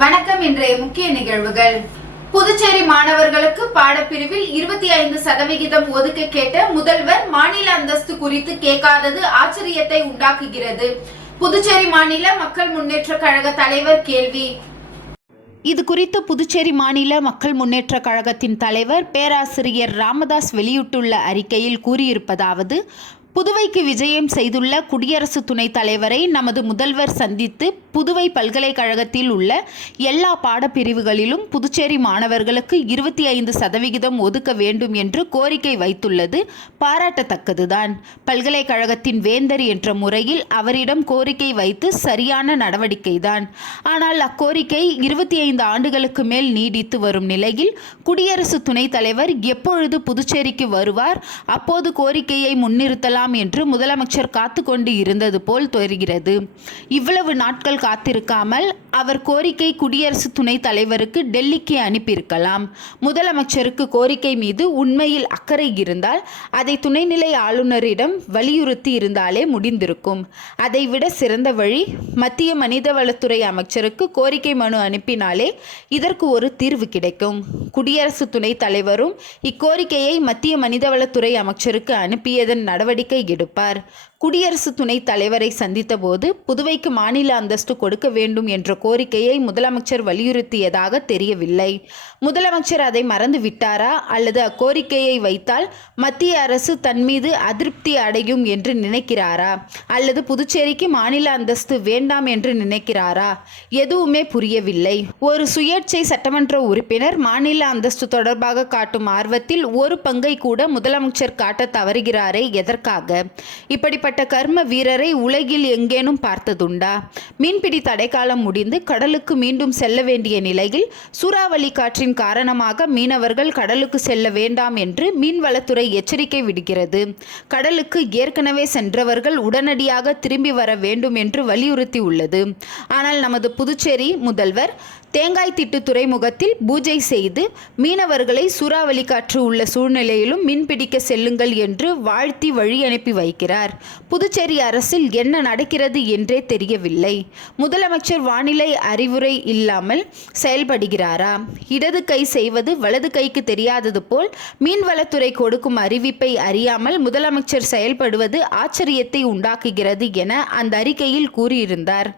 வணக்கம். இன்றைய முக்கிய நிகழ்வுகள். புதுச்சேரி மாணவர்களுக்கு பாடப்பிரிவில் 25% ஒதுக்க கேட்ட முதல்வர் மாநில அந்தஸ்து குறித்து கேட்காதது ஆச்சரியத்தை உண்டாக்குகிறது. புதுச்சேரி மாநில மக்கள் முன்னேற்ற கழக தலைவர் கேள்வி. இது குறித்து புதுச்சேரி மாநில மக்கள் முன்னேற்ற கழகத்தின் தலைவர் பேராசிரியர் ராமதாஸ் வெளியிட்டுள்ள அறிக்கையில் கூறியிருப்பதாவது: புதுவைக்கு விஜயம் செய்துள்ள குடியரசு துணைத் தலைவரை நமது முதல்வர் சந்தித்து புதுவை பல்கலைக்கழகத்தில் உள்ள எல்லா பாடப்பிரிவுகளிலும் புதுச்சேரி மாணவர்களுக்கு 25% ஒதுக்க வேண்டும் என்று கோரிக்கை வைத்துள்ளது பாராட்டத்தக்கதுதான். பல்கலைக்கழகத்தின் வேந்தர் என்ற முறையில் அவரிடம் கோரிக்கை வைத்து சரியான நடவடிக்கைதான். ஆனால் அக்கோரிக்கை 25 ஆண்டுகளுக்கு மேல் நீடித்து வரும் நிலையில் குடியரசு துணைத் தலைவர் எப்பொழுது புதுச்சேரிக்கு வருவார், அப்போது கோரிக்கையை முன்னிறுத்தலாம் என்று முதலமைச்சர் காத்து கொண்டு இருந்தது போல் தெரிகிறது. இவ்வளவு நாட்கள் காத்திருக்காமல் அவர் கோரிக்கை குடியரசு துணைத் தலைவருக்கு டெல்லிக்கு அனுப்பியிருக்கலாம். முதலமைச்சருக்கு கோரிக்கை மீது உண்மையில் அக்கறை இருந்தால் அதை துணைநிலை ஆளுநரிடம் வலியுறுத்தி இருந்தாலே முடிந்திருக்கும். அதைவிட சிறந்த வழி, மத்திய மனிதவளத்துறை அமைச்சருக்கு கோரிக்கை மனு அனுப்பினாலே இதற்கு ஒரு தீர்வு கிடைக்கும். குடியரசு துணைத் தலைவரும் இக்கோரிக்கையை மத்திய மனிதவளத்துறை அமைச்சருக்கு அனுப்பியதன் நடவடிக்கை எடுப்பார். குடியரசு துணைத் தலைவரை சந்தித்த போது புதுவைக்கு மாநில அந்தஸ்து கொடுக்க வேண்டும் என்ற கோரிக்கையை முதலமைச்சர் வலியுறுத்தியதாக தெரியவில்லை. முதலமைச்சர் அதை மறந்து விட்டாரா, அல்லது அக்கோரிக்கையை வைத்தால் மத்திய அரசு தன் மீது அதிருப்தி அடையும் என்று நினைக்கிறாரா, அல்லது புதுச்சேரிக்கு மாநில அந்தஸ்து வேண்டாம் என்று நினைக்கிறாரா? எதுவுமே புரியவில்லை. ஒரு சுயேட்சை சட்டமன்ற உறுப்பினர் மாநில அந்தஸ்து தொடர்பாக காட்டும் ஆர்வத்தில் ஒரு பங்கை கூட முதலமைச்சர் காட்ட தவறுகிறாரே எதற்காக? இப்படிப்பட்ட கர்ம வீரரை உலகில் எங்கேனும் பார்த்ததுண்டா? மீன்பிடி தடைக்காலம் முடிந்து கடலுக்கு மீண்டும் செல்ல வேண்டிய நிலையில் சூறாவளி காற்றின் காரணமாக மீனவர்கள் கடலுக்கு செல்ல வேண்டாம் என்று மீன்வளத்துறை எச்சரிக்கை விடுகிறது. கடலுக்கு ஏற்கனவே சென்றவர்கள் உடனடியாக திரும்பி வர வேண்டும் என்று வலியுறுத்தி உள்ளது. ஆனால் நமது புதுச்சேரி முதல்வர் தேங்காய் திட்டு துறைமுகத்தில் பூஜை செய்து மீனவர்களை சூறாவளி காற்று உள்ள சூழ்நிலையிலும் மீன்பிடிக்க செல்லுங்கள் என்று வாழ்த்தி வழி அனுப்பி வைக்கிறார். புதுச்சேரி அரசில் என்ன நடக்கிறது என்றே தெரியவில்லை. முதலமைச்சர் வானிலை அறிவுரை இல்லாமல் செயல்படுகிறாரா? இடது கை செய்வது வலது கைக்கு தெரியாதது போல் மீன்வளத்துறை கொடுக்கும் அறிவிப்பை அறியாமல் முதலமைச்சர் செயல்படுவது ஆச்சரியத்தை உண்டாக்குகிறது என அந்த அறிக்கையில் கூறியிருந்தார்.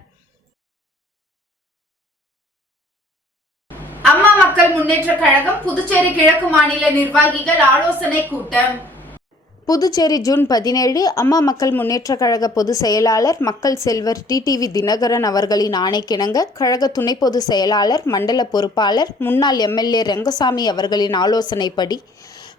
அம்மா மக்கள் முன்னேற்ற கழகம் புதுச்சேரி கிழக்கு மாநில நிர்வாகிகள் ஆலோசனை கூட்டம். புதுச்சேரி ஜூன் 17 அம்மா மக்கள் முன்னேற்ற கழக பொதுச் செயலாளர் மக்கள் செல்வர் டிடிவி தினகரன் அவர்களின் ஆணைக்கிணங்க கழக துணை பொதுச் செயலாளர் மண்டல பொறுப்பாளர் முன்னாள் எம்எல்ஏ ரெங்கசாமி அவர்களின் ஆலோசனைப்படி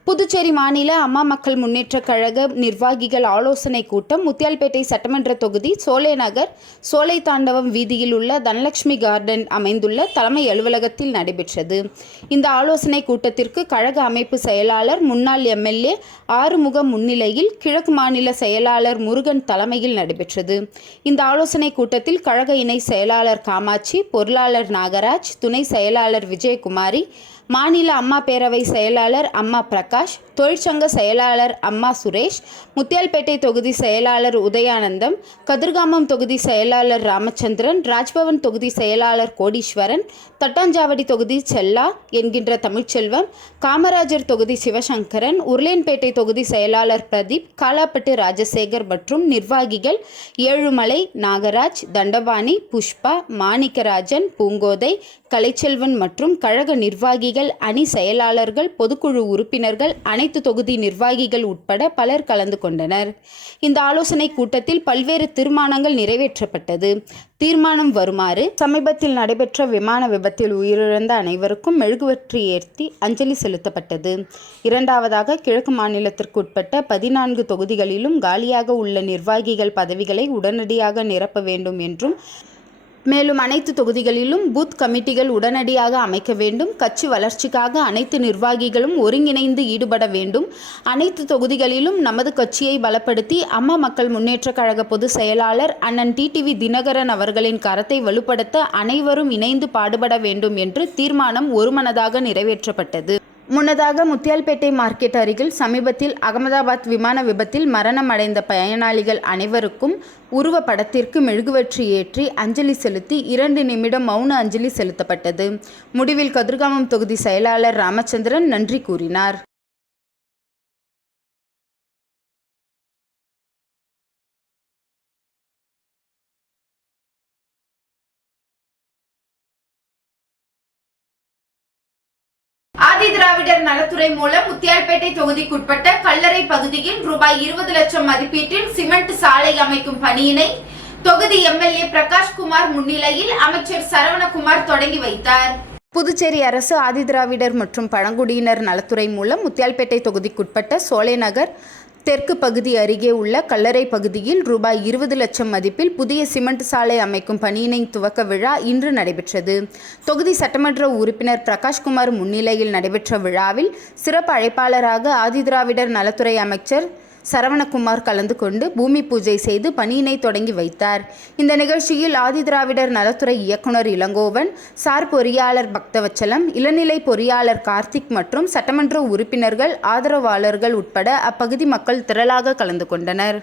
புதுச்சேரி மாநில அம்மா மக்கள் முன்னேற்ற கழக நிர்வாகிகள் ஆலோசனை கூட்டம் முத்தியால்பேட்டை சட்டமன்ற தொகுதி சோலை நகர் சோலை தாண்டவம் வீதியில் உள்ள தனலட்சுமி கார்டன் அமைந்துள்ள தலைமை அலுவலகத்தில் நடைபெற்றது. இந்த ஆலோசனை கூட்டத்திற்கு கழக அமைப்பு செயலாளர் முன்னாள் எம்எல்ஏ ஆறுமுகம் முன்னிலையில் கிழக்கு மாநில செயலாளர் முருகன் தலைமையில் நடைபெற்றது. இந்த ஆலோசனை கூட்டத்தில் கழக இணை செயலாளர் காமாட்சி, பொருளாளர் நாகராஜ், துணை செயலாளர் விஜயகுமாரி, மாநில அம்மா பேரவை செயலாளர் அம்மா பிரகாஷ், தொழிற்சங்க செயலாளர் அம்மா சுரேஷ், முத்தியால்பேட்டை தொகுதி செயலாளர் உதயானந்தம், கதிர்காமம் தொகுதி செயலாளர் ராமச்சந்திரன், ராஜ்பவன் தொகுதி செயலாளர் கோடீஸ்வரன், தட்டாஞ்சாவடி தொகுதி செல்லா என்கின்ற தமிழ்ச்செல்வம், காமராஜர் தொகுதி சிவசங்கரன், உருளையன்பேட்டை தொகுதி செயலாளர் பிரதீப், காலாப்பட்டு ராஜசேகர் மற்றும் நிர்வாகிகள் ஏழுமலை, நாகராஜ், தண்டபாணி, புஷ்பா, மாணிக்கராஜன், பூங்கோதை, கலைச்செல்வன் மற்றும் கழக நிர்வாகிகள், அணி செயலாளர்கள், பொதுக்குழு உறுப்பினர்கள், அனைத்து தொகுதி நிர்வாகிகள் உட்பட பலர் கலந்து கொண்டனர். இந்த ஆலோசனை கூட்டத்தில் பல்வேறு தீர்மானங்கள் நிறைவேற்றப்பட்டது. தீர்மானம் வருமாறு: சமீபத்தில் நடைபெற்ற விமான விபத்தில் உயிரிழந்த அனைவருக்கும் மெழுகுவர்த்தி ஏற்றி அஞ்சலி செலுத்தப்பட்டது. இரண்டாவதாக, கிழக்கு மாநிலத்திற்கு உட்பட்ட 14 தொகுதிகளிலும் காலியாக உள்ள நிர்வாகிகள் பதவிகளை உடனடியாக நிரப்ப வேண்டும் என்றும், மேலும் அனைத்து தொகுதிகளிலும் பூத் கமிட்டிகள் உடனடியாக அமைக்க வேண்டும். கட்சி வளர்ச்சிக்காக அனைத்து நிர்வாகிகளும் ஒருங்கிணைந்து ஈடுபட வேண்டும். அனைத்து தொகுதிகளிலும் நமது கட்சியை பலப்படுத்தி அம்மா மக்கள் முன்னேற்ற கழக பொதுச் செயலாளர் அண்ணன் டிடிவி தினகரன் அவர்களின் கரத்தை வலுப்படுத்த அனைவரும் இணைந்து பாடுபட வேண்டும் என்று தீர்மானம் ஒருமனதாக நிறைவேற்றப்பட்டது. முன்னதாக முத்தியால்பேட்டை மார்க்கெட் அருகில் சமீபத்தில் அகமதாபாத் விமான விபத்தில் மரணம் அடைந்த பயனாளிகள் அனைவருக்கும் உருவப்படத்திற்கு மெழுகுவர்த்தி ஏற்றி அஞ்சலி செலுத்தி 2 நிமிடம் மௌன அஞ்சலி செலுத்தப்பட்டது. முடிவில் கதிர்காமம் தொகுதி செயலாளர் ராமச்சந்திரன் நன்றி கூறினார். ஆதிதிராவிடர் நலத்துறை மூலம் முத்தியால்பேட்டை தொகுதிக்குட்பட்ட கல்லறை பகுதியில் ரூபாய் 20 லட்சம் மதிப்பீட்டில் சிமெண்ட் சாலை அமைக்கும் பணியினை தொகுதி எம்எல்ஏ பிரகாஷ்குமார் முன்னிலையில் அமைச்சர் சரவணகுமார் தொடங்கி வைத்தார். புதுச்சேரி அரசு ஆதிதிராவிடர் மற்றும் பழங்குடியினர் நலத்துறை மூலம் முத்தியால்பேட்டை தொகுதிக்குட்பட்ட சோலைநகர் தெற்கு பகுதி அருகே உள்ள கல்லறை பகுதியில் ரூபாய் 20 லட்சம் மதிப்பில் புதிய சிமெண்ட் சாலை அமைக்கும் பணியினை துவக்க விழா இன்று நடைபெற்றது. தொகுதி சட்டமன்ற உறுப்பினர் பிரகாஷ்குமார் முன்னிலையில் நடைபெற்ற விழாவில் சிறப்பு அழைப்பாளராக ஆதிதிராவிடர் நலத்துறை அமைச்சர் சரவணகுமார் கலந்து கொண்டு பூமி பூஜை செய்து பணியினை தொடங்கி வைத்தார். இந்த நிகழ்ச்சியில் ஆதிதிராவிடர் நலத்துறை இயக்குனர் இளங்கோவன், சார் பொறியாளர் பக்தவச்சலம், இளநிலை பொறியாளர் கார்த்திக் மற்றும் சட்டமன்ற உறுப்பினர்கள், ஆதரவாளர்கள் உட்பட அப்பகுதி மக்கள் திரளாக கலந்து கொண்டனர்.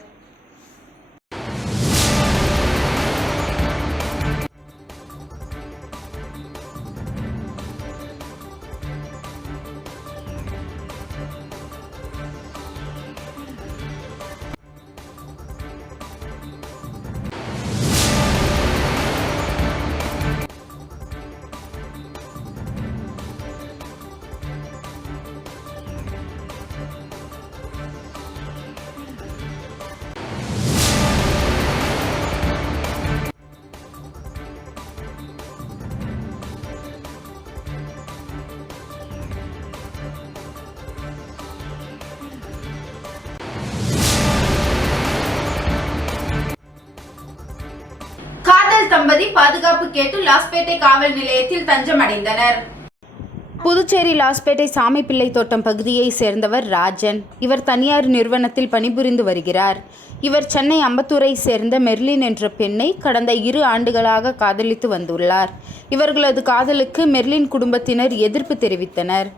தம்பதி பாதுகாப்பு கேட்டு லாஸ்பேட்டை காவல் நிலையத்தில் தஞ்சம் அடைந்தனர். புதுச்சேரி லாஸ்பேட்டை சாமிப்பிள்ளை தோட்டம் பகுதியை சேர்ந்தவர் ராஜன். இவர் தனியார் நிறுவனத்தில் பணிபுரிந்து வருகிறார். இவர் சென்னை அம்பத்தூரை சேர்ந்த மெர்லின் என்ற பெண்ணை கடந்த 2 ஆண்டுகளாக காதலித்து வந்துள்ளார். இவர்களது காதலுக்கு மெர்லின் குடும்பத்தினர் எதிர்ப்பு தெரிவித்தனர்.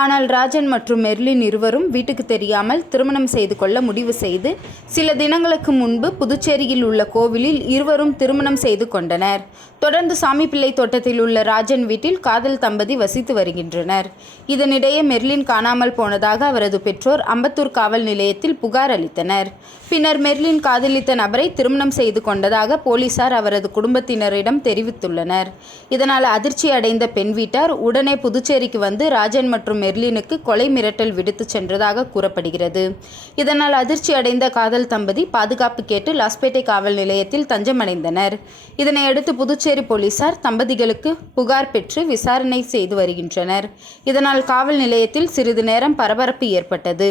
ஆனால் ராஜன் மற்றும் மெர்லின் இருவரும் வீட்டுக்கு தெரியாமல் திருமணம் செய்து கொள்ள முடிவு செய்து சில தினங்களுக்கு முன்பு புதுச்சேரியில் உள்ள கோவிலில் இருவரும் திருமணம் செய்து கொண்டனர். தொடர்ந்து சாமிப்பிள்ளை தோட்டத்தில் உள்ள ராஜன் வீட்டில் காதல் தம்பதி வசித்து வருகின்றனர். இதனிடையே மெர்லின் காணாமல் போனதாக அவரது பெற்றோர் அம்பத்தூர் காவல் நிலையத்தில் புகார் அளித்தனர். பின்னர் மெர்லின் காதலித்த நபரை திருமணம் செய்து கொண்டதாக போலீசார் அவரது குடும்பத்தினரிடம் தெரிவித்துள்ளனர். இதனால் அதிர்ச்சி அடைந்த பெண் வீட்டார் உடனே புதுச்சேரிக்கு வந்து ராஜன் மற்றும் மெர்லினுக்கு கொலை மிரட்டல் விடுத்து சென்றதாக கூறப்படுகிறது. இதனால் அதிர்ச்சி அடைந்த காதல் தம்பதி பாதுகாப்பு கேட்டு லாஸ்பேட்டை காவல் நிலையத்தில் தஞ்சமடைந்தனர். இதனையடுத்து புதுச்சேரி போலீசார் தம்பதிகளுக்கு புகார் பெற்று விசாரணை செய்து வருகின்றனர். இதனால் காவல் நிலையத்தில் சிறிது நேரம் பரபரப்பு ஏற்பட்டது.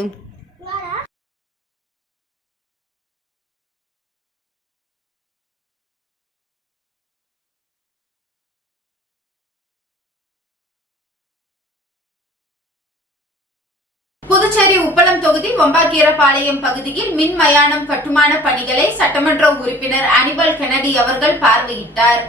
புதுச்சேரி உப்பளம் தொகுதி வம்பாக்கீரபாளையம் பகுதியில் மின் மயானம் கட்டுமான பணிகளை சட்டமன்ற உறுப்பினர் அனிபல் கெனடி அவர்கள் பார்வையிட்டார்.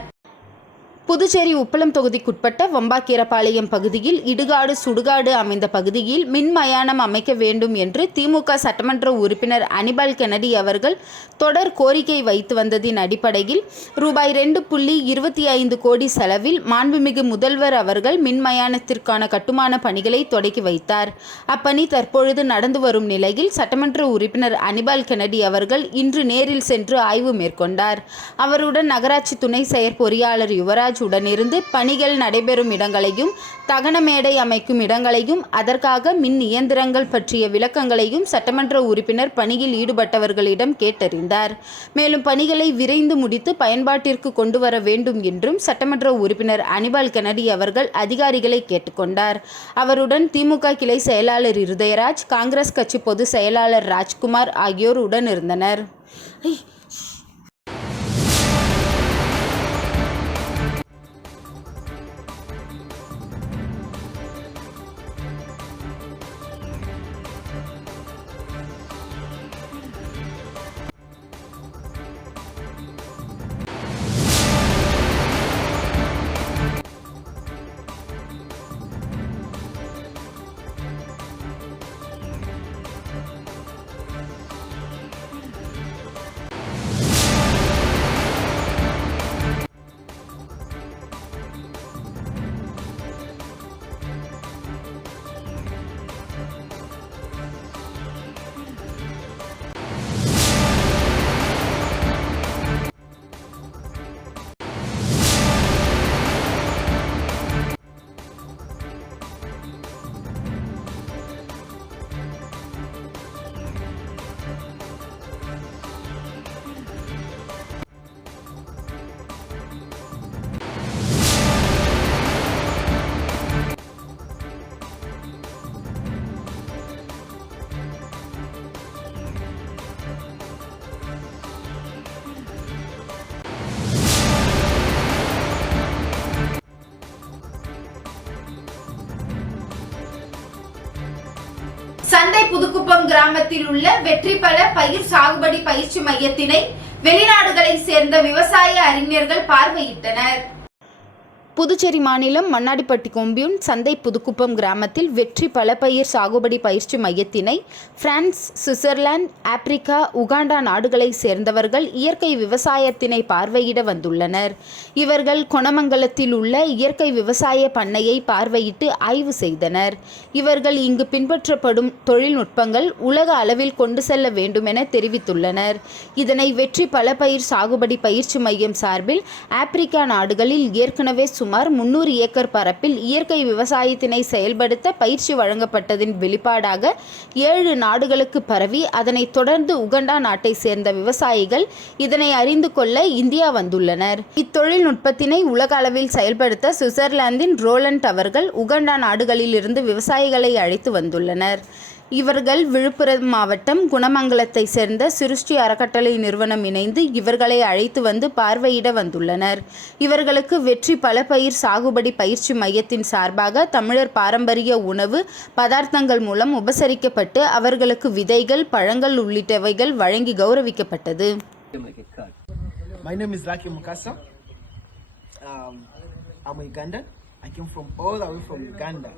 புதுச்சேரி உப்பளம் தொகுதிக்குட்பட்ட வம்பாக்கீரபாளையம் பகுதியில் இடுகாடு சுடுகாடு அமைந்த பகுதியில் மின் மயானம் அமைக்க வேண்டும் என்று திமுக சட்டமன்ற உறுப்பினர் அனிபல் கெனடி அவர்கள் தொடர் கோரிக்கை வைத்து வந்ததின் அடிப்படையில் ரூபாய் 2.25 கோடி செலவில் மாண்புமிகு முதல்வர் அவர்கள் மின் மயானத்திற்கான கட்டுமான பணிகளை தொடக்கி வைத்தார். அப்பணி தற்பொழுது நடந்து வரும் நிலையில் சட்டமன்ற உறுப்பினர் அனிபல் கெனடி அவர்கள் இன்று நேரில் சென்று ஆய்வு மேற்கொண்டார். அவருடன் நகராட்சி துணை செயற்பொறியாளர் யுவராஜ் உடனிருந்து பணிகள் நடைபெறும் இடங்களையும் தகன மேடை அமைக்கும் இடங்களையும் அதற்காக மின் இயந்திரங்கள் பற்றிய விளக்கங்களையும் சட்டமன்ற உறுப்பினர் பணியில் ஈடுபட்டவர்களிடம் கேட்டறிந்தார். மேலும் பணிகளை விரைந்து முடித்து பயன்பாட்டிற்கு கொண்டு வர வேண்டும் என்றும் சட்டமன்ற உறுப்பினர் அனிபல் கெனடி அவர்கள் அதிகாரிகளை கேட்டுக்கொண்டார். அவருடன் திமுக கிளை செயலாளர் இருதயராஜ், காங்கிரஸ் கட்சி பொதுச் செயலாளர் ராஜ்குமார் ஆகியோர் உடன் இருந்தனர். சந்தை புதுக்குப்பம் கிராமத்தில் உள்ள வெற்றி பல பயிர் சாகுபடி பயிற்சி மையத்தினை வெளிநாடுகளை சேர்ந்த விவசாய அறிஞர்கள் பார்வையிட்டனர். புதுச்சேரி மாநிலம் மண்ணாடிப்பட்டி கொம்பியூன் சந்தை புதுக்குப்பம் கிராமத்தில் வெற்றி பலப்பயிர் சாகுபடி பயிற்சி மையத்தினை பிரான்ஸ், சுவிட்சர்லாந்து, ஆப்பிரிக்கா, உகாண்டா நாடுகளை சேர்ந்தவர்கள் இயற்கை விவசாயத்தினை பார்வையிட வந்துள்ளனர். இவர்கள் கொணமங்கலத்தில் உள்ள இயற்கை விவசாய பண்ணையை பார்வையிட்டு ஆய்வு செய்தனர். இவர்கள் இங்கு பின்பற்றப்படும் தொழில்நுட்பங்கள் உலக அளவில் கொண்டு செல்ல வேண்டும் என தெரிவித்துள்ளனர். இதனை வெற்றி பலப்பயிர் சாகுபடி பயிற்சி மையம் சார்பில் ஆப்பிரிக்கா நாடுகளில் ஏற்கனவே சுமார் 300 ஏக்கர் பரப்பில் இயற்கை விவசாயத்தினை செயல்படுத்த பயிற்சி வழங்கப்பட்டதின் வெளிப்பாடாக 7 நாடுகளுக்கு பரவி அதனைத் தொடர்ந்து உகண்டா நாட்டை சேர்ந்த விவசாயிகள் இதனை அறிந்து கொள்ள இந்தியா வந்துள்ளனர். இத்தொழில்நுட்பத்தினை உலக அளவில் செயல்படுத்த சுவிட்சர்லாந்தின் ரோலண்ட் அவர்கள் உகண்டா நாடுகளில் இருந்து விவசாயிகளை அழைத்து வந்துள்ளனர். இவர்கள் விழுப்புரம் மாவட்டம் குணமங்கலத்தை சேர்ந்த சிருஷ்டி அறக்கட்டளை நிறுவனம் இணைந்து இவர்களை அழைத்து வந்து பார்வையிட வந்துள்ளனர். இவர்களுக்கு வெற்றி பலப்பயிர் சாகுபடி பயிற்சி மையத்தின் சார்பாக தமிழர் பாரம்பரிய உணவு பதார்த்தங்கள் மூலம் உபசரிக்கப்பட்டு அவர்களுக்கு விதைகள், பழங்கள் உள்ளிட்டவைகள் வழங்கி கௌரவிக்கப்பட்டது. My name is Lucky Mukasa. I'm Ugandan. I came from all the way from Uganda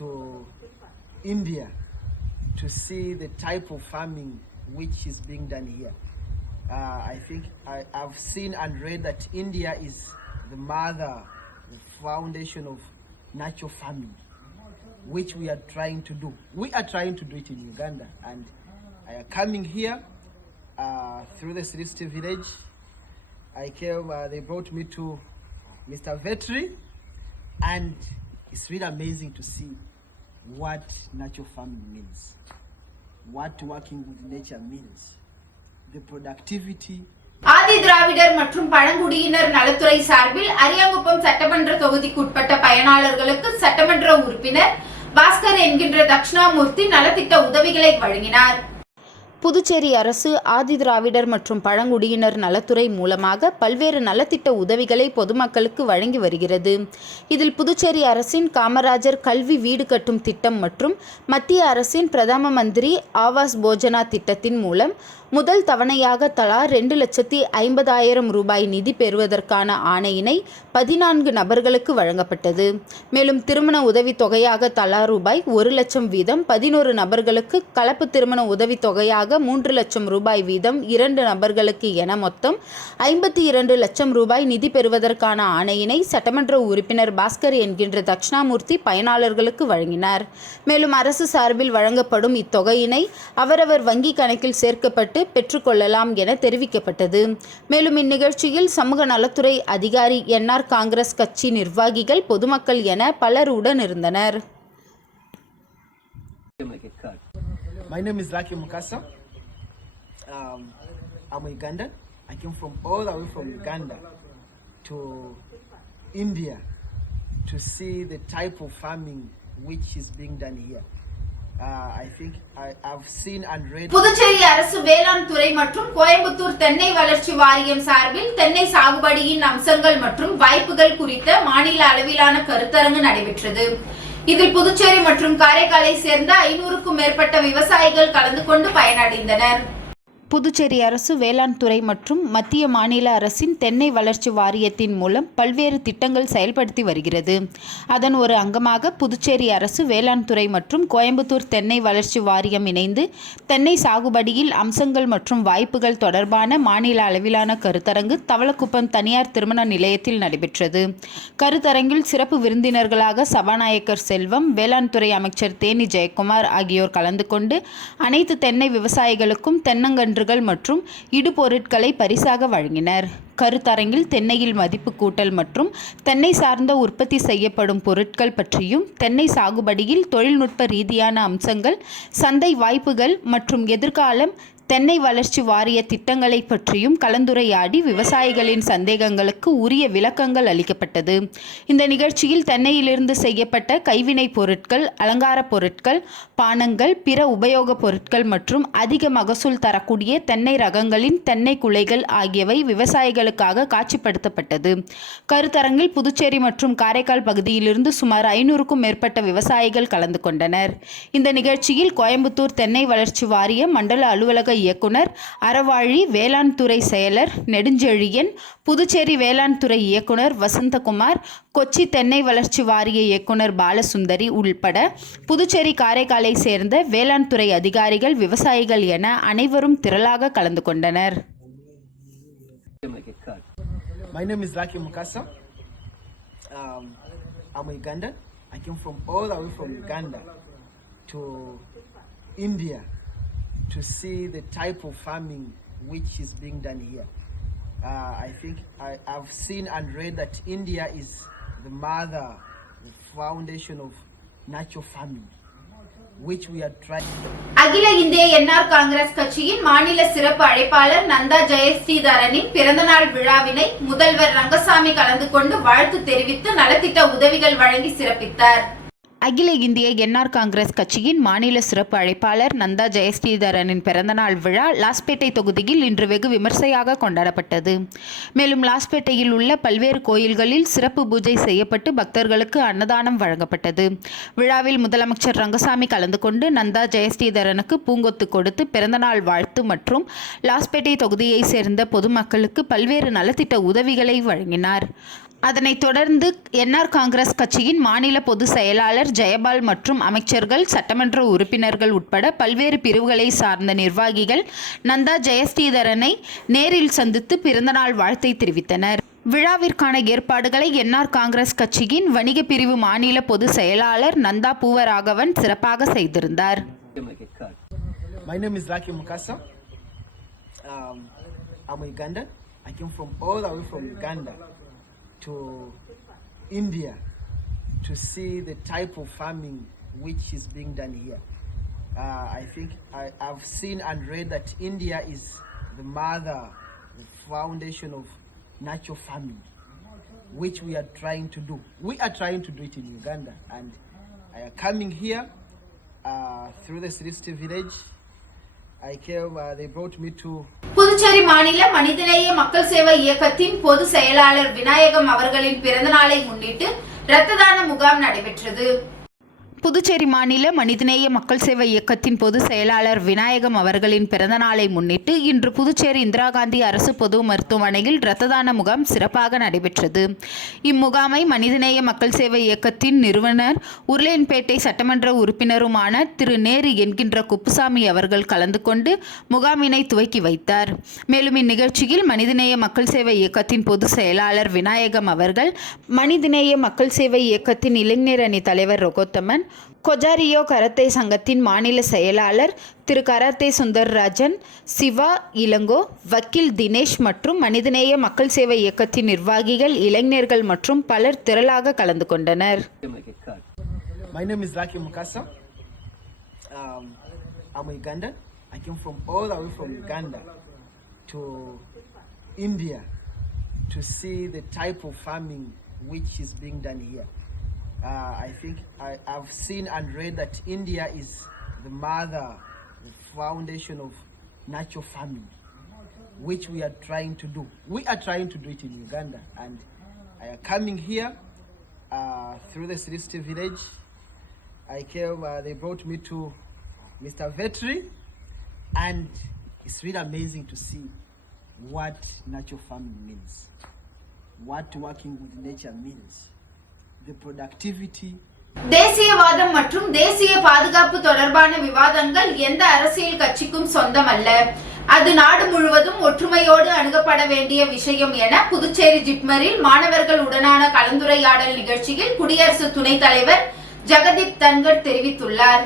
to India to see the type of farming which is being done here. I think I've seen and read that India is the mother, the foundation of natural farming, which we are trying to do. We are trying to do it in Uganda, and I am coming here through the Sristi village. I came, they brought me to Mr. Vetri, and it's really amazing to see what natural farming means, what working with nature means, the productivity. Adi Dravidar மற்றும் பழங்குடியினர் நலத்துறை சார்பில் அரியாங்குப்பம் சட்டமன்ற தொகுதிக்குட்பட்ட பயனாளர்களுக்கு சட்டமன்ற உறுப்பினர் பாஸ்கர் என்கின்ற தட்சிணாமூர்த்தி நலத்திட்ட உதவிகளை வழங்கினார். புதுச்சேரி அரசு ஆதி திராவிடர் மற்றும் பழங்குடியினர் நலத்துறை மூலமாக பல்வேறு நலத்திட்ட உதவிகளை பொதுமக்களுக்கு வழங்கி வருகிறது. இதில் புதுச்சேரி அரசின் காமராஜர் கல்வி வீடு கட்டும் திட்டம் மற்றும் மத்திய அரசின் பிரதம மந்திரி ஆவாஸ் போஜனா திட்டத்தின் மூலம் முதல் தவணையாக தலா 2,50,000 ரூபாய் நிதி பெறுவதற்கான ஆணையினை 14 நபர்களுக்கு வழங்கப்பட்டது. மேலும் திருமண உதவி தொகையாக தலா ரூபாய் 1,00,000 வீதம் 11 நபர்களுக்கு, கலப்பு திருமண உதவி தொகையாக 3 லட்சம் ரூபாய் வீதம் 2 நபர்களுக்கு என மொத்தம் 52 லட்சம் ரூபாய் நிதி பெறுவதற்கான ஆணையினை சட்டமன்ற உறுப்பினர் பாஸ்கர் என்கின்ற தட்சிணாமூர்த்தி பயனாளர்களுக்கு வழங்கினார். மேலும் அரசு சார்பில் வழங்கப்படும் இத்தொகையினை அவரவர் வங்கி கணக்கில் சேர்க்கப்பட்டு பெற்றுக்கொள்ளலாம் என தெரிவிக்கப்பட்டது. மேலும் இந்நிகழ்ச்சியில் சமூக நலத்துறை அதிகாரி, என்ஆர் காங்கிரஸ் கட்சி நிர்வாகிகள், பொதுமக்கள் என பலர் உடன் இருந்தனர். My name is Lucky Mukasa. I'm Ugandan. I came from all the way from Uganda to India to see the type of farming which is being done here. I think I've seen and read. Puducherry அரசு வேளாண் துறை மற்றும் கோயம்புத்தூர் தென்னை வளர்ச்சி வாரியம் சார்பில் தென்னை சாகுபடியின் அம்சங்கள் மற்றும் வாய்ப்புகள் குறித்த மாநில அளவிலான கருத்தரங்கு நடைபெற்றது. இதில் புதுச்சேரி மற்றும் காரைக்காலை சேர்ந்த 500க்கும் மேற்பட்ட விவசாயிகள் கலந்து கொண்டு பயனடைந்தனர். புதுச்சேரி அரசு வேளாண் துறை மற்றும் மத்திய மாநில அரசின் தென்னை வளர்ச்சி வாரியத்தின் மூலம் பல்வேறு திட்டங்கள் செயல்படுத்தி வருகிறது. அதன் ஒரு அங்கமாக புதுச்சேரி அரசு வேளாண் துறை மற்றும் கோயம்புத்தூர் தென்னை வளர்ச்சி வாரியம் இணைந்து தென்னை சாகுபடியில் அம்சங்கள் மற்றும் வாய்ப்புகள் தொடர்பான மாநில அளவிலான கருத்தரங்கு தவளக்குப்பம் தனியார் திருமண நிலையத்தில் நடைபெற்றது. கருத்தரங்கில் சிறப்பு விருந்தினர்களாக சபாநாயகர் செல்வம், வேளாண் துறை அமைச்சர் தேனி ஜெயக்குமார் ஆகியோர் கலந்து கொண்டு அனைத்து தென்னை விவசாயிகளுக்கும் தென்னங்கன்று மற்றும் இடுபொருட்களை பரிசாக வழங்கினர். கருத்தரங்கில் தென்னையில் மதிப்பு கூட்டல் மற்றும் தென்னை சார்ந்த உற்பத்தி செய்யப்படும் பொருட்கள் பற்றியும், தென்னை சாகுபடியில் தொழில்நுட்ப ரீதியான அம்சங்கள், சந்தை வாய்ப்புகள் மற்றும் எதிர்காலம் தென்னை வளர்ச்சி வாரிய திட்டங்களை பற்றியும் கலந்துரையாடி விவசாயிகளின் சந்தேகங்களுக்கு உரிய விளக்கங்கள் அளிக்கப்பட்டது. இந்த நிகழ்ச்சியில் தென்னையிலிருந்து செய்யப்பட்ட கைவினைப் பொருட்கள், அலங்கார பொருட்கள், பானங்கள், பிற உபயோகப் பொருட்கள் மற்றும் அதிக மகசூல் தரக்கூடிய தென்னை ரகங்களின் தென்னை குலைகள் ஆகியவை விவசாயிகள் விவசாயிகளுக்காக காட்சிப்படுத்தப்பட்டது. கருத்தரங்கில் புதுச்சேரி மற்றும் காரைக்கால் பகுதியிலிருந்து சுமார் 500க்கும் மேற்பட்ட விவசாயிகள் கலந்து கொண்டனர். இந்த நிகழ்ச்சியில் கோயம்புத்தூர் தென்னை வளர்ச்சி வாரிய மண்டல அலுவலக இயக்குனர் அறவாழி, வேளாண் துறை செயலர் நெடுஞ்செழியன், புதுச்சேரி வேளாண் துறை இயக்குனர் வசந்தகுமார், கொச்சி தென்னை வளர்ச்சி வாரிய இயக்குனர் பாலசுந்தரி உள்பட புதுச்சேரி, காரைக்காலை சேர்ந்த வேளாண் துறை அதிகாரிகள், விவசாயிகள் என அனைவரும் திரளாக கலந்து கொண்டனர். My name is Lucky Mukasa. I'm a Ugandan. I came from all the way from Uganda to India to see the type of farming which is being done here. I think I've seen and read that India is the mother, the foundation of natural farming, which we are trying. அகில இந்திய NR Congress கட்சியின் மாநில சிறப்பு அழைப்பாளர் நந்தா ஜெயஸ்ரீதரனின் பிறந்தநாள் விழாவினை முதல்வர் ரங்கசாமி கலந்து கொண்டு வாழ்த்து தெரிவித்து நலத்திட்ட உதவிகள் வழங்கி சிறப்பித்தார். அகில இந்திய என்ஆர் காங்கிரஸ் கட்சியின் மாநில சிறப்பு அழைப்பாளர் நந்தா ஜெயஸ்ரீதரனின் பிறந்தநாள் விழா லாஸ்பேட்டை தொகுதியில் இன்று வெகு விமர்சையாக கொண்டாடப்பட்டது. மேலும் லாஸ்பேட்டையில் உள்ள பல்வேறு கோயில்களில் சிறப்பு பூஜை செய்யப்பட்டு பக்தர்களுக்கு அன்னதானம் வழங்கப்பட்டது. விழாவில் முதலமைச்சர் ரங்கசாமி கலந்து கொண்டு நந்தா ஜெயஸ்ரீதரனுக்கு பூங்கொத்து கொடுத்து பிறந்தநாள் வாழ்த்து மற்றும் லாஸ்பேட்டை தொகுதியை சேர்ந்த பொதுமக்களுக்கு பல்வேறு நலத்திட்ட உதவிகளை வழங்கினார். அதனைத் தொடர்ந்து என்ஆர் காங்கிரஸ் கட்சியின் மாநில பொதுச் செயலாளர் ஜெயபால் மற்றும் அமைச்சர்கள், சட்டமன்ற உறுப்பினர்கள் உட்பட பல்வேறு பிரிவுகளை சார்ந்த நிர்வாகிகள் நந்தா ஜெயஸ்ரீதரனை நேரில் சந்தித்து பிறந்தநாள் வாழ்த்தை தெரிவித்தனர். விழாவிற்கான ஏற்பாடுகளை என்ஆர் காங்கிரஸ் கட்சியின் வணிக பிரிவு மாநில பொதுச் செயலாளர் நந்தா பூவராகவன் சிறப்பாக செய்திருந்தார். My name is Lucky Mukasa. I'm a Ugandan. I came from all the way from Uganda to India to see the type of farming which is being done here. I think I've seen and read that India is the mother, the foundation of natural farming, which we are trying to do. We are trying to do it in Uganda, and I am coming here through the Sristi village. I came, they brought me to Puducherry மாநில மனிதநேய மக்கள் சேவை இயக்கத்தின் பொது செயலாளர் விநாயகம் அவர்களின் பிறந்த நாளை முன்னிட்டு இரத்த தான முகாம் நடைபெற்றது. புதுச்சேரி மாநில மனிதநேய மக்கள் சேவை இயக்கத்தின் பொதுச் செயலாளர் விநாயகம் அவர்களின் பிறந்த நாளை முன்னிட்டு இன்று புதுச்சேரி இந்திரா காந்தி அரசு பொது மருத்துவமனையில் இரத்த தான முகாம் சிறப்பாக நடைபெற்றது. இம்முகாமை மனிதநேய மக்கள் சேவை இயக்கத்தின் நிறுவனர், உருளையன்பேட்டை சட்டமன்ற உறுப்பினருமான திரு நேரு என்கின்ற குப்புசாமி அவர்கள் கலந்து கொண்டு முகாமினை துவக்கி வைத்தார். மேலும் இந்நிகழ்ச்சியில் மனிதநேய மக்கள் சேவை இயக்கத்தின் பொதுச் செயலாளர் விநாயகம் அவர்கள், மனிதநேய மக்கள் சேவை இயக்கத்தின் இளைஞர் அணி தலைவர் ரொகோத்தமன், கொஜாரியோ கராத்தே சங்கத்தின் மாநில செயலாளர் திரு கராத்தே சுந்தர்ராஜன், சிவா இளங்கோ, வக்கீல் தினேஷ் மற்றும் மனிதநேய மக்கள் சேவை இயக்கத்தின் நிர்வாகிகள், இளைஞர்கள் மற்றும் பலர் திரளாக கலந்து கொண்டனர். My name is Lucky Mukasa. I'm a Ugandan. I came from all the way from Uganda to India to see the type of farming which is being done here. I think I've seen and read that India is the mother, the foundation of natural farming, which we are trying to do. We are trying to do it in Uganda, and I am coming here through the Sristi village. I came, they brought me to Mr. Vetri, and it's really amazing to see what natural farming means, what working with nature means. The productivity. தேசியவாதம் மற்றும் தேசிய பாதுகாப்பு தொடர்பான விவாதங்கள் எந்த அரசியல் கட்சிக்கும் சொந்தமல்ல. அது நாடு முழுவதும் ஒற்றுமையோடு அணுகப்பட வேண்டிய விஷயம் என புதுச்சேரி ஜிப்மரில் மாணவர்கள் உடனான கலந்துரையாடல் நிகழ்ச்சியில் குடியரசு துணைத் தலைவர் ஜெகதீப் தன்கர் தெரிவித்துள்ளார்.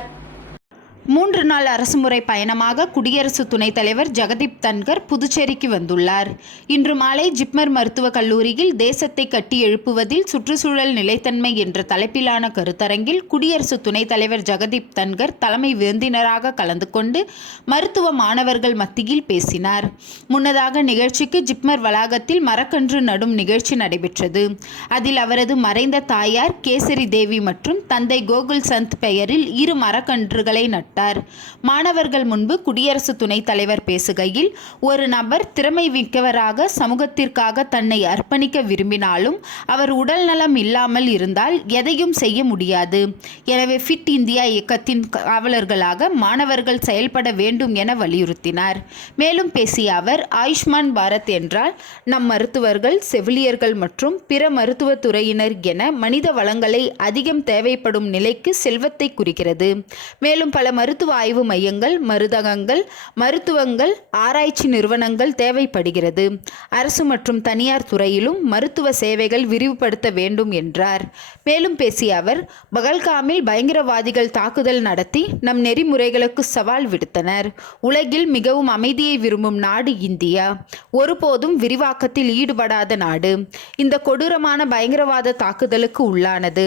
3 நாள் அரசுமுறை பயணமாக குடியரசு துணைத் தலைவர் ஜெகதீப் தன்கர் புதுச்சேரிக்கு வந்துள்ளார். இன்று மாலை ஜிப்மர் மருத்துவக் கல்லூரியில் தேசத்தை கட்டி எழுப்புவதில் சுற்றுச்சூழல் நிலைத்தன்மை என்ற தலைப்பிலான கருத்தரங்கில் குடியரசு துணைத் தலைவர் ஜெகதீப் தன்கர் தலைமை விருந்தினராக கலந்து கொண்டு மருத்துவ மாணவர்கள் மத்தியில் பேசினார். முன்னதாக நிகழ்ச்சிக்கு ஜிப்மர் வளாகத்தில் மரக்கன்று நடும் நிகழ்ச்சி நடைபெற்றது. அதில் அவரது மறைந்த தாயார் கேசரி தேவி மற்றும் தந்தை கோகுல் சந்த் பெயரில் 2 மரக்கன்றுகளை நட்டார். சுட்டிக்காட்டினார். மாணவர்கள் முன்பு குடியரசு துணைத் தலைவர் பேசுகையில், ஒரு நபர் திறமை மிக்கவராக சமூகத்திற்காக தன்னை அர்ப்பணிக்க விரும்பினாலும் அவர் உடல் நலம் இல்லாமல் இருந்தால் எதையும் செய்ய முடியாது. எனவே ஃபிட் இந்தியா இயக்கத்தின் காவலர்களாக மாணவர்கள் செயல்பட வேண்டும் என வலியுறுத்தினார். மேலும் பேசிய அவர், ஆயுஷ்மான் பாரத் என்றால் நம் மருத்துவர்கள், செவிலியர்கள் மற்றும் பிற மருத்துவத் துறையினர் என மனித வளங்களை அதிகம் தேவைப்படும் நிலைக்கு செல்வத்தை குறிக்கிறது. மேலும் பல மருத்துவ ஆய்வு மையங்கள், மருந்தகங்கள், மருத்துவங்கள், ஆராய்ச்சி நிறுவனங்கள் தேவைப்படுகிறது. அரசு மற்றும் தனியார் துறையிலும் மருத்துவ சேவைகள் விரிவுபடுத்த வேண்டும் என்றார். மேலும் பேசிய அவர், பகல்காமில் பயங்கரவாதிகள் தாக்குதல் நடத்தி நம் நெறிமுறைகளுக்கு சவால் விடுத்தனர். உலகில் மிகவும் அமைதியை விரும்பும் நாடு இந்தியா. ஒருபோதும் விரிவாக்கத்தில் ஈடுபடாத நாடு. இந்த கொடூரமான பயங்கரவாத தாக்குதலுக்கு உள்ளானது.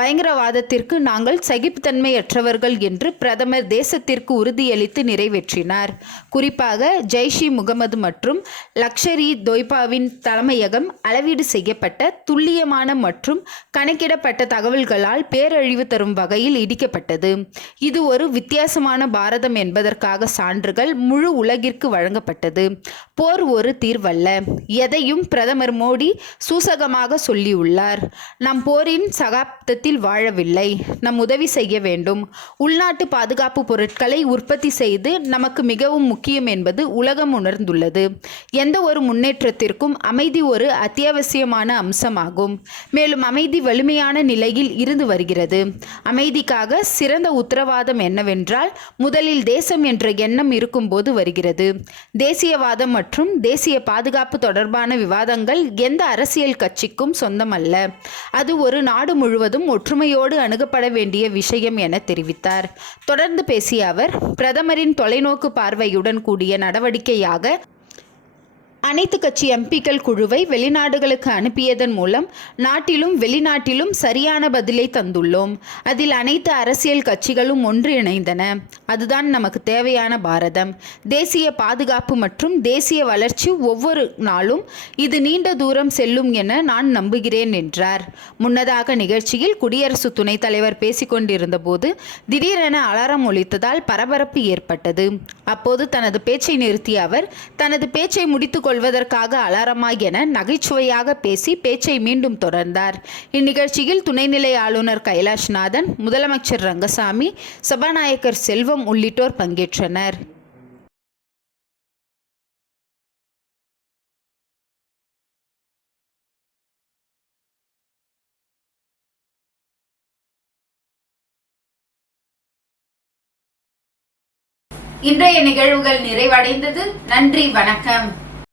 பயங்கரவாதத்திற்கு நாங்கள் சகிப்புத்தன்மையற்றவர்கள் என்று பிரதமர் தேசத்திற்கு உறுதியளித்து நிறைவேற்றினார். குறிப்பாக ஜெய்ஷ் இ முகமது மற்றும் லஷ்கர் இ தொய்பாவின் தலைமையகம் அளவீடு செய்யப்பட்ட துல்லியமான மற்றும் கணக்கிடப்பட்ட தகவல்களால் பேரழிவு தரும் வகையில் இடிக்கப்பட்டது. இது ஒரு வித்தியாசமான பாரதம் என்பதற்காக சான்றுகள் முழு உலகிற்கு வழங்கப்பட்டது. போர் ஒரு தீர்வல்ல. எதையும் பிரதமர் மோடி சூசகமாக சொல்லியுள்ளார். நாம் போரின் சகாப்தத்தில் வாழவில்லை. நாம் உதவி செய்ய வேண்டும். உள்நாட்டு பாதுகாப்பு பொருட்களை உற்பத்தி செய்து நமக்கு மிகவும் முக்கியம் என்பது உலகம் உணர்ந்துள்ளது. எந்த ஒரு முன்னேற்றத்திற்கும் அமைதி ஒரு அத்தியாவசியமான அம்சமாகும். மேலும் அமைதி வலிமையான நிலையில் இருந்து வருகிறது. அமைதிக்காக சிறந்த உத்தரவாதம் என்னவென்றால், முதலில் தேசம் என்ற எண்ணம் இருக்கும்போது வருகிறது. தேசியவாதம் மற்றும் தேசிய பாதுகாப்பு தொடர்பான விவாதங்கள் எந்த அரசியல் கட்சிக்கும் சொந்தமல்ல. அது ஒரு நாடு முழுவதும் ஒற்றுமையோடு அணுகப்பட வேண்டிய விஷயம் என தெரிவித்தார். தொடர்ந்து பேசிய அவர், பிரதமரின் தொலைநோக்கு பார்வையுடன் கூடிய நடவடிக்கையாக அனைத்து கட்சி எம்பிக்கள் குழுவை வெளிநாடுகளுக்கு அனுப்பியதன் மூலம் நாட்டிலும் வெளிநாட்டிலும் சரியான பதிலை தந்துள்ளோம். அதில் அனைத்து அரசியல் கட்சிகளும் ஒன்றிணைந்தன. அதுதான் நமக்கு தேவையான பாரதம். தேசிய பாதுகாப்பு மற்றும் தேசிய வளர்ச்சி ஒவ்வொரு நாளும் இது நீண்ட தூரம் செல்லும் என நான் நம்புகிறேன் என்றார். முன்னதாக நிகழ்ச்சியில் குடியரசு துணைத் தலைவர் பேசிக்கொண்டிருந்த போது திடீரென அலாரம் ஒலித்ததால் பரபரப்பு ஏற்பட்டது. அப்போது தனது பேச்சை நிறுத்திய அவர், தனது பேச்சை முடித்துக் கொள்வதற்காக அலாரமா என நகைச்சுவையாக பேசி பேச்சை மீண்டும் தொடர்ந்தார். இந்நிகழ்ச்சியில் துணைநிலை ஆளுநர் கைலாஷ்நாதன், முதலமைச்சர் ரங்கசாமி, சபாநாயகர் செல்வம் உள்ளிட்டோர் பங்கேற்றனர். இன்றைய நிகழ்வுகள் நிறைவடைந்தது. நன்றி, வணக்கம்.